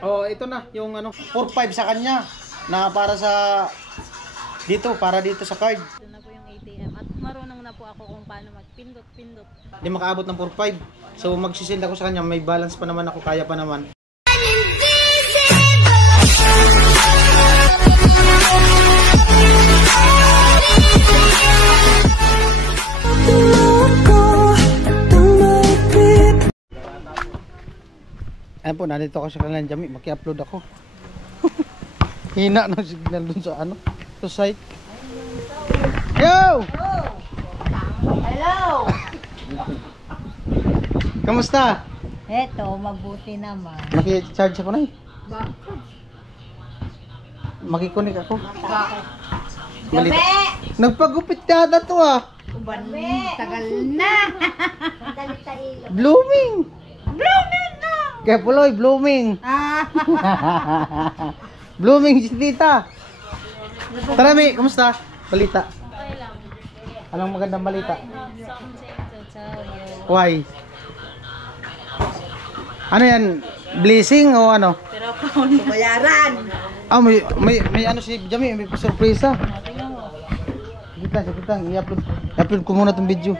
Oh, ito na yung ano, 4-5 sa kanya na para sa dito, para dito sa card. Ito na po yung ATM at marunong na po ako kung paano magpindot-pindot. Hindi makaabot ng 4-5. So magsisend ako sa kanya, may balance pa naman ako, kaya pa naman. Ayan po, nandito ako sa kanilang Jami, maki-upload ako. Hina ng signal dun sa ano, sa site. Yo! Hello! Kamusta? Eto, mabuti naman. Maki-charge ako na eh. Bakit? Makikunik ako. Bakit? Malita. Gabi! Nagpagupit yata to ah. Uban, tagal na. Blooming! Blooming na! Kaya puloy, blooming. Ah! Blooming si tita. Tara Mi, kamusta? Balita. Okay lang. Anong magandang balita? Something to tell you. Why? Ano yan? Blessing o ano? Pero paano? Bayaran! Ah, may ano si Jami, may sorpresa. Tingnan mo. Saglit lang, i-upload ko muna tong video.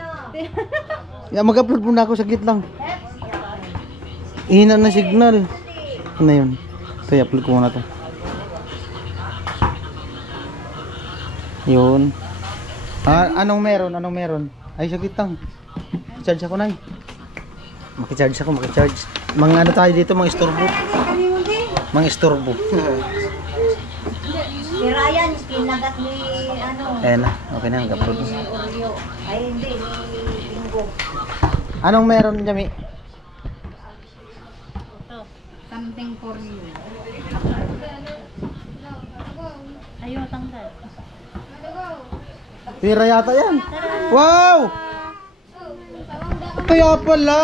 Mag-upload muna ako, saglit lang. Ihina na signal. Ano yun? Ito, i-upload ko muna to. Yun. Ah, anong meron? Anong meron? Ay, saglit lang. Charge ako na eh. Makicharge ako, makicharge. Mga ano tayo dito, mga istorbo. Mga istorbo. Si Ryan, kinagat ni ano? Ayan na, okay na, mag-upload. Ni Oreo. Ay, hindi, ni Bingo. Anong meron, Jami? Ito. Something for you. Ayaw tanggal. Pira yata yan. Wow! Kaya pala.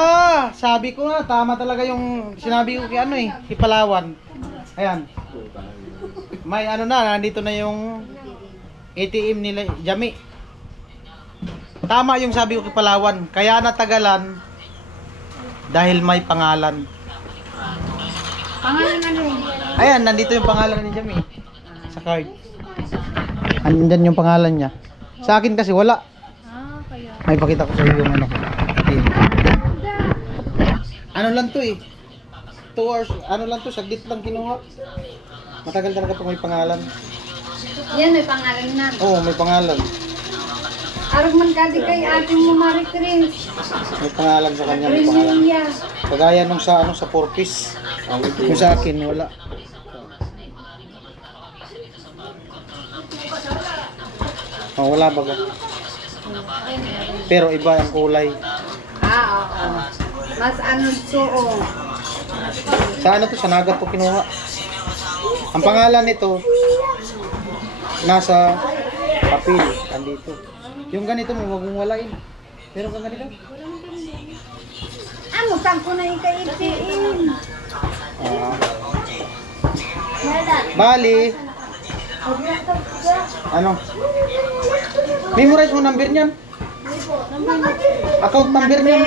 Sabi ko nga, tama talaga yung sinabi ko kay ano eh, si Palawan. Ayan. May ano na, nandito na yung ATM nila, Jami. Tama yung sabi ko kay Palawan. Kaya natagalan dahil may pangalan. Pangalan ano yun? Ayan, nandito yung pangalan ni Jami sa card. Andyan yung pangalan niya. Sa akin kasi wala. Ah, kaya. May pakita ko sa iyo yung ano. Ano lang to eh. 2 hours, ano lang to, saglit lang kinuha. Matagal talaga pag may pangalan. Yan, may pangalan na. Oo, may pangalan. Arog man kadi kay ating mo Marie Chris. May pangalan sa kanya, may pangalan. Renilia. Kagaya nung sa ano, sa 4-piece. Yung sa akin, wala. Oh, wala baga. Pero iba ang kulay. Ah, oo. Mas ano suong. Sa ano to, sa nagat ko kinuha. Ang pangalan nito nasa papel, andito. Yung ganito mo, wag mong walain. Pero kang ganito. Ano kang ko na ikaitiin? Ah. Bali. Ano? Memorize mo number niyan. Account number niyan.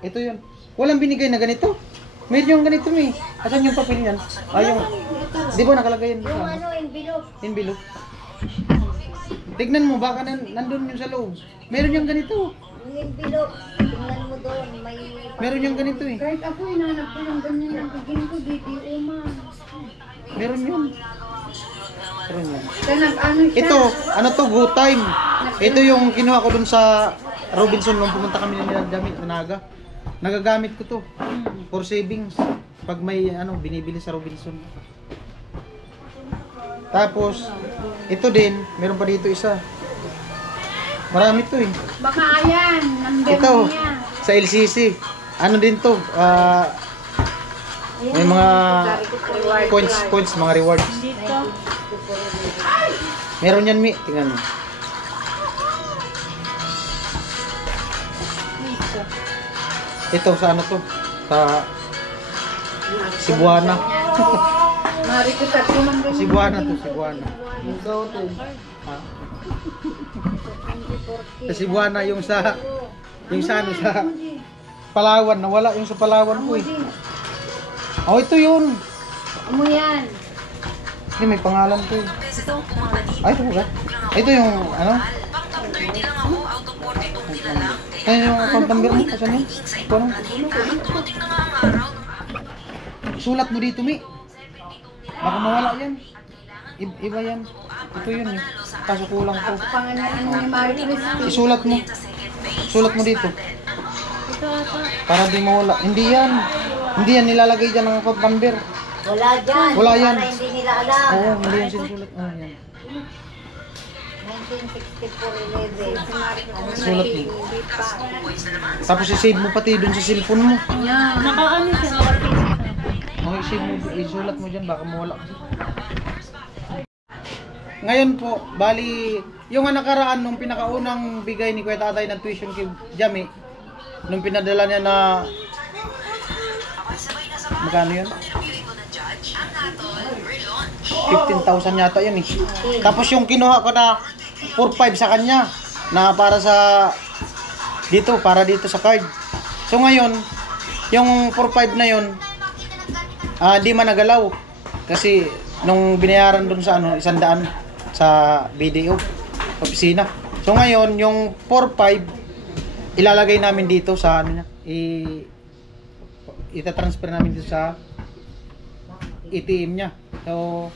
Ito yun. Walang binigay na ganito. Meron yung ganito eh. Asan yung papel niyan? Ah, yung... Di ba nakalagay yun? Yung ano, envelope. Envelope. Tignan mo, baka nandun yung sa loob. Meron yung ganito. Yung envelope. Tingnan mo doon, may... Meron yung ganito eh. Kahit ako, hinanap ko ng ganyan ang bigyan ko, BPO man. Meron yun. Meron yun. Kanag ano siya? Ito, ano to, Go Time. Ito yung kinuha ko dun sa Robinson nung pumunta kami ng Damit na Naga. Nagagamit ko to for savings. Pag may ano, binibili sa Robinson. Tapos, ito din, meron pa dito isa. Marami to eh. Baka ayan, number Ito, niya. sa LCC. Ano din to, may mga points, mga rewards. Dito. Meron yan, Mi. Tingnan mo. Ito, sa ano to? Sa Cebuana. Mari ko sa kumang ganyan. Cebuana to, Cebuana. Ha? Sa Cebuana, yung sa ano, sa Palawan. Nawala yung sa Palawan ko eh. Oh, ito yun. Mo yan. Hindi, may pangalan to eh. Ito. Ay, ito ba? Ito yung, ano? Ay, yung account number mo. Asan yun? Ito ano? Sulat mo dito, Mi. Baka mawala yan. Iba yan. Ito yun eh. Kaso kulang to. Pangalan ni Marie Christine. Isulat mo. Sulat mo dito. Ito ata. Para di mawala. Hindi yan. Hindi yan nilalagay dyan ng account number. Wala dyan. Wala yan. Para hindi nila alam. Oo, hindi yan sinusulat. Oh, yan. 1964-11. Sulat mo. Tapos i-save mo pati dun sa cellphone mo. Yan. Nakaano siya. Naka-Facebook siya. Okay, i-save mo. Isulat mo dyan. Baka mawala. Ngayon po, bali, yung nakaraan nung pinakaunang bigay ni Kuya Tatay ng tuition kay Jami, nung pinadala niya na magkano yun? 15,000 yata yun eh. Tapos yung kinuha ko na 4,500 sa kanya na para sa dito, para dito sa card. So ngayon, yung 4,500 na yun, di man nagalaw. Kasi nung binayaran dun sa ano, 100 sa BDO opisina. So ngayon, yung 4,500 ilalagay namin dito sa ano niya, itatransfer namin dito sa ATM niya. So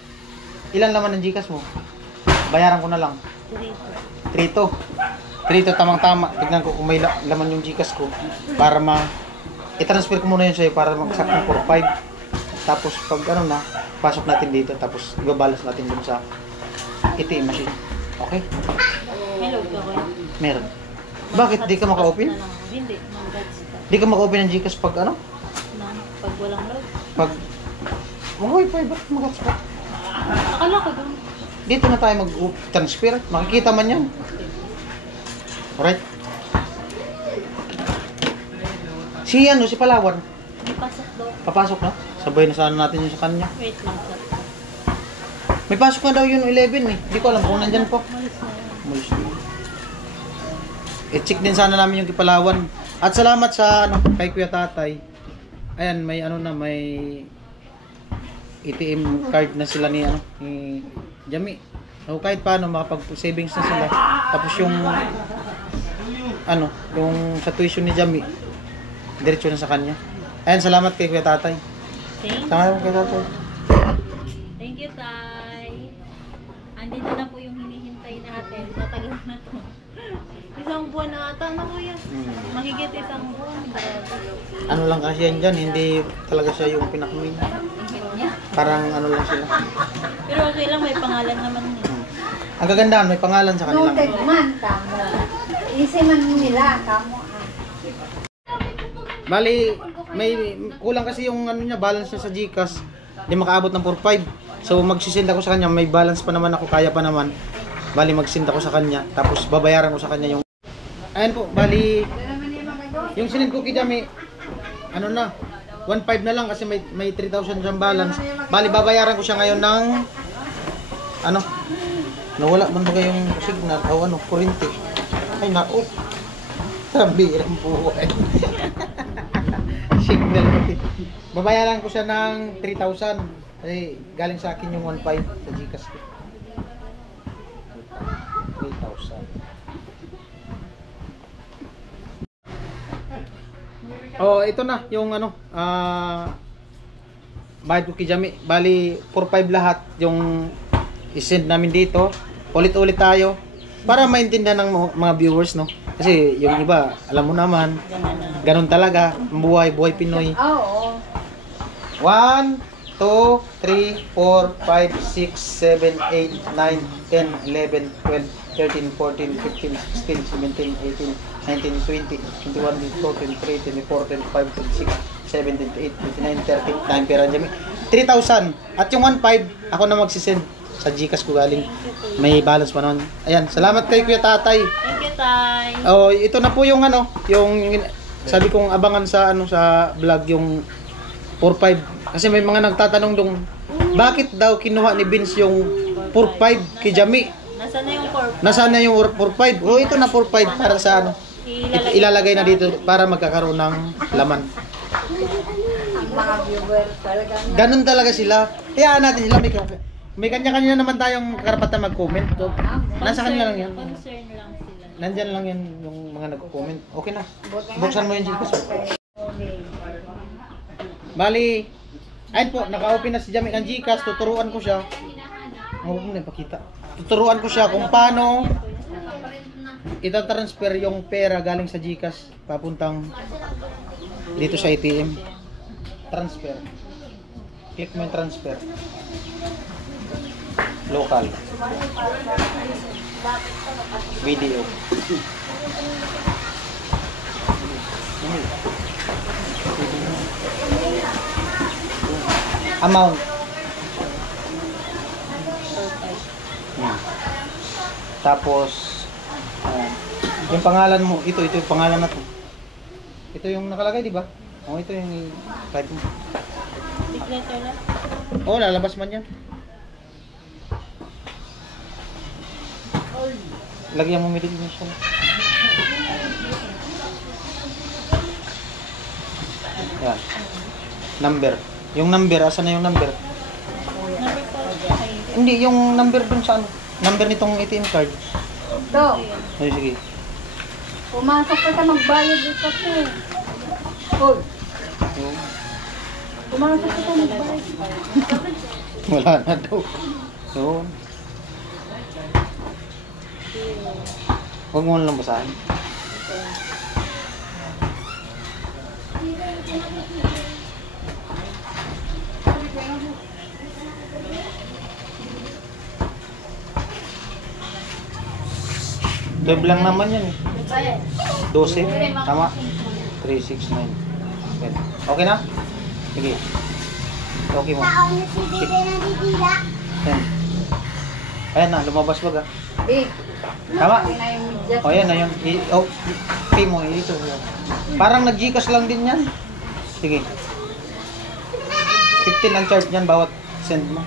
ilan laman ng GCash mo? Bayaran ko na lang. 3 tamang-tama. Tignan ko kung may laman yung GCash ko para i-transfer ko muna yun sa'yo para mag-saktong 4,500. Tapos pag ano na, pasok natin dito tapos ibabalas natin dun sa ATM machine. Okay? May load ka kuya. Meron. Bakit di ka maka-open? Hindi. Mag-guides ka. Di ka maka-open ng GCash pag ano? Pag walang load. Pag mag-wifi, ba't mag-hotspot? Akala ko doon. Dito na tayo mag-transfer. Makikita man yan. Alright? Si ano, si Palawan. May pasok daw. Papasok na. Sabay na sana natin yun sa kanya. Wait lang sir. May pasok na daw yun 11 eh. Di ko alam kung nandyan po. Malis na yan. Mulis na. I-check din sana namin yung Kipalawan. At salamat sa ano, kay Kuya Tatay. Ayan, may ano na, may ATM card na sila ni ano, ni Jami. So kahit paano makapag-savings na sila. Tapos yung ano, yung sa tuition ni Jami, diretso na sa kanya. Ayan, salamat kay Kuya Tatay. Salamat kay Tatay. Thank you, Tay. Andito na po yung hinihintay natin. Tatagal na to. Isang buwan na ata na kuya. Mahigit isang buwan. Ano lang kasi yan dyan, hindi talaga siya yung pinakawin. Hihit niya. Parang ano lang sila. Pero okay lang, may pangalan naman niya. Ang kagandahan, may pangalan sa kanilang. Noted man, kamo. Isi man nila, kamo. Bali, may kulang kasi yung ano niya, balance niya sa GCash. Hindi makaabot ng 4,500. So magsisend ako sa kanya, may balance pa naman ako, kaya pa naman. Bali magsend ako sa kanya, tapos babayaran ko sa kanya yung... Ayan po, bali, yung sinend ko kay Jami, ano na, 1,500 na lang kasi may 3,000 siyang balance. Bali, babayaran ko siya ngayon ng, ano, nawala man ba kayong signal o ano, kurente. Ay nako, sabirang buhay. Signal pati. Babayaran ko siya ng 3,000 kasi galing sa akin yung 1,500 sa GCash ko. 3,000. Oh, ito na yung ano, bayad ko kay Jami. Bali 4,500 lahat yung i-send namin dito. Ulit-ulit tayo para maintindihan ng mga viewers, no? Kasi yung iba, alam mo naman, ganun talaga, buhay Pinoy. Oo. 1, 2, 3, 4, 5, 6, 7, 8, 9, 10, 11, 12, 13, 14, 15, 16, 17, 18, 19, 20, 21, 22, 23, 24, 25, 26, 27, 28, 29, 30, time pera Jami. 3,000. At yung 1,500, ako na magsisend sa GCash ko galing. May balance pa naman. Ayan, salamat kay Kuya Tatay. Thank you, Tay. Oh, ito na po yung ano, yung sabi kong abangan sa ano sa vlog yung 4,500 kasi may mga nagtatanong dong bakit daw kinuha ni Vince yung 4,500 kay Jami. Nasaan na yung corp? Nasaan na yung 4,500? Oh, ito na 4,500 para sa ano. Ilalagay na dito para magkakaroon ng laman. mga viewers talaga. Ganun talaga sila. Kaya natin sila may kanya-kanya naman tayong karapatan mag-comment. So, nasa kanila lang yan. Concern lang sila. Nandyan lang yan yung mga nag-comment. Okay na. Buksan mo yung Gcash. Bali, ayun po, naka-open na si Jami ng Gcash. Tuturuan ko siya. Huwag mo na ipakita. Tuturuan ko siya kung paano itatransfer yung pera galing sa Gcash papuntang dito sa ATM. Transfer. Click mo yung transfer. Local. Video. Amount. Tapos yung pangalan mo, ito yung pangalan na to. Ito yung nakalagay, di ba? Oh, ito yung type mo. Big letter lang. Oh, lalabas man yan. Lagyan mo middle initial. Yan. Number. Yung number, asan na yung number? Number po. Okay. Hindi, yung number dun sa ano. Number nitong ATM card. Ito, Ay, sige. pumasok ka sa magbayad dito ko. Hoy, Yung, pumasok ka sa magbayad. wala na daw. Yun. Huwag mo lang basahin. Web lang naman yan eh. 12, tama? 369. Okay na? Sige. Okay mo. Yan. Ayan na, lumabas ba ga? Big, Tama? okay na yung medyas. O yan na yun. Pay mo, ito. Parang nag-Gcash lang din yan. Sige. 15 ang charge niyan bawat send mo.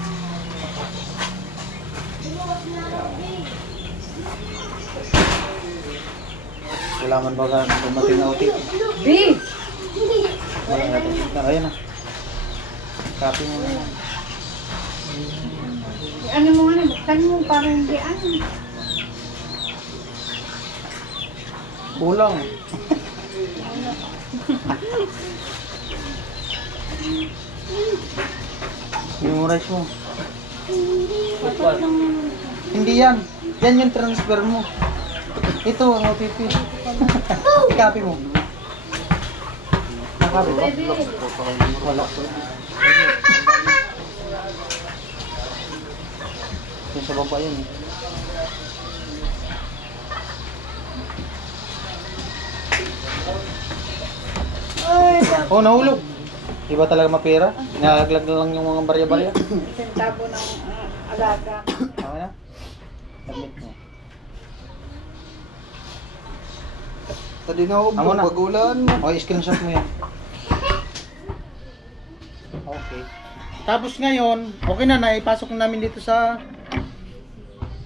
Wala man ba ka dumating na OTP? Big, Wala natin. Ayan na. Copy mo na. ano mo nga, buksan mo parang hindi ano. Kulang. Memorize mo. Hindi yan. Yan yung transfer mo. Ito ang OTP. Copy mo. Nakapit ba? Wala. Yung sa baba yun. Oh, nahulog. Iba talaga mapera. Nalaglag na lang yung mga barya-barya. Sentabo ng alaga. Okay na? Submit mo. Tadi na ako Amo na. bagulan. Okay, screenshot mo yan. Okay. Tapos ngayon, okay na, naipasok na namin dito sa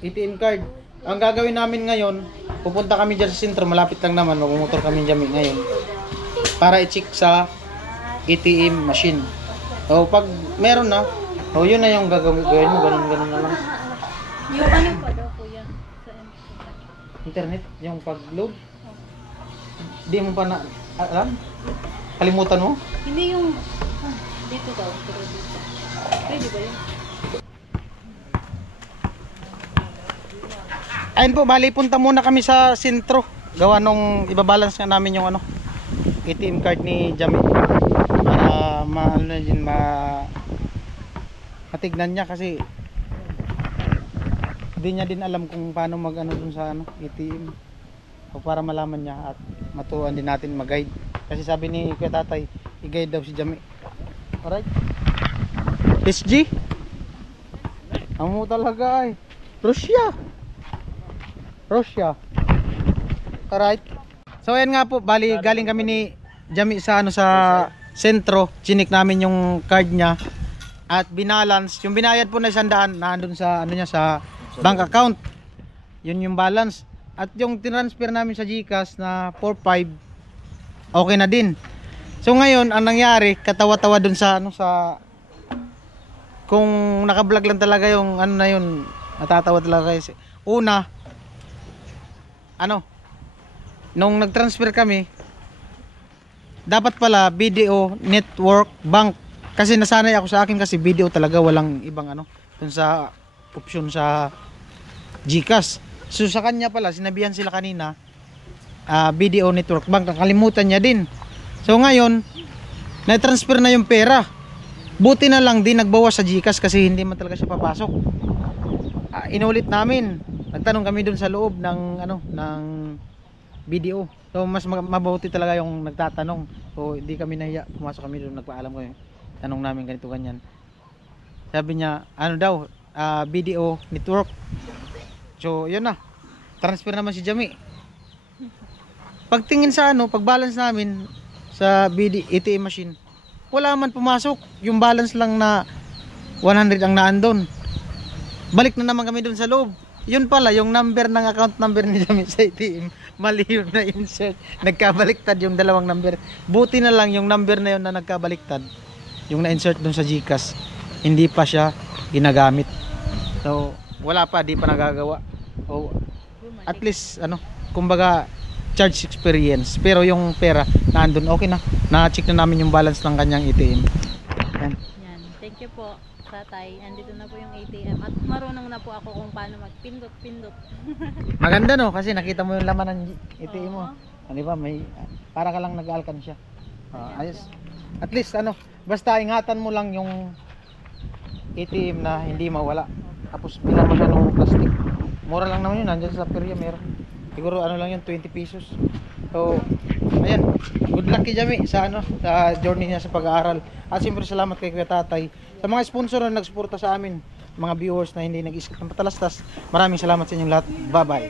ATM card. Ang gagawin namin ngayon, pupunta kami dyan sa sentro, malapit lang naman, magmumotor kami dyan ngayon. Para i-check sa ATM machine. O pag meron na, o yun na yung gagawin mo, ganun na lang. Yung ano pa daw kuya? Sa Internet, yung pag-load. Di mo pa na, alam? Kalimutan mo? Hindi yung dito daw, pero dito. Pwede ba yun? Ayun po, bali punta muna kami sa sentro. Gawa nung ibabalance nga namin yung ano, ATM card ni Jami. Para matignan niya kasi hindi niya din alam kung paano mag ano dun sa ano, ATM. O para malaman niya at maturuan din natin mag-guide. Kasi sabi ni Kuya Tatay, i-guide daw si Jami. Alright. SG? Amo talaga ay. Russia. Alright. So ayan nga po, bali galing kami ni Jami sa ano sa sentro, chinik namin yung card niya at binalance, yung binayad po na 100 nandoon sa ano niya sa bank account. Yun yung balance. At yung tinransfer namin sa GCash na 45 okay na din. So ngayon, ang nangyari, katawa-tawa dun sa ano sa kung naka-vlog lang talaga yung ano na yun, natatawa talaga kasi una ano nung nag-transfer kami dapat pala BDO Network Bank kasi nasanay ako sa akin kasi BDO talaga walang ibang ano dun sa option sa GCash. So sa kanya pala sinabihan sila kanina BDO Network Bank, nakalimutan niya din. So ngayon na-transfer na yung pera. Buti na lang din nagbawas sa GCash kasi hindi man talaga siya papasok. Inulit namin. Nagtanong kami dun sa loob ng ano ng BDO. So mas mabuti talaga yung nagtatanong. So hindi kami nahiya. Pumasok kami doon, nagpaalam kami. Tanong namin ganito ganyan. Sabi niya, ano daw, BDO Network. So yun na. Transfer naman si Jami. Pagtingin sa ano, pag-balance namin sa ATM machine, wala man pumasok. Yung balance lang na 100 ang naandon. Balik na naman kami doon sa loob. Yun pala, yung number ng account number ni Jami sa ATM, mali yun na insert. Nagkabaliktad yung dalawang number. Buti na lang yung number na yun na nagkabaliktad, yung na-insert doon sa GCash, hindi pa siya ginagamit. So, wala pa, di pa nagagawa. So, at least, ano, kumbaga, charge experience. Pero yung pera, naandun, okay na. Na-check na namin yung balance ng kanyang ATM. Yan. Yan. Thank you po, tatay. Andito na po yung ATM. At marunong na po ako kung paano magpindot-pindot. Maganda no, kasi nakita mo yung laman ng ATM mo. Oo. Di ba, may, para ka lang nag-alkansya. Ayos. At least, ano, basta ingatan mo lang yung ATM na hindi mawala. Tapos, bilang mo siya ng plastic. Mura lang naman yun, nandiyan sa Peria meron. Siguro ano lang yun, 20 pesos. So, ayan. Good luck kay Jami sa ano, sa journey niya sa pag-aaral. At siyempre salamat kay Kuya Tatay. Sa mga sponsor na nagsuporta sa amin, mga viewers na hindi nag-skip ng patalastas, maraming salamat sa inyong lahat. Bye-bye.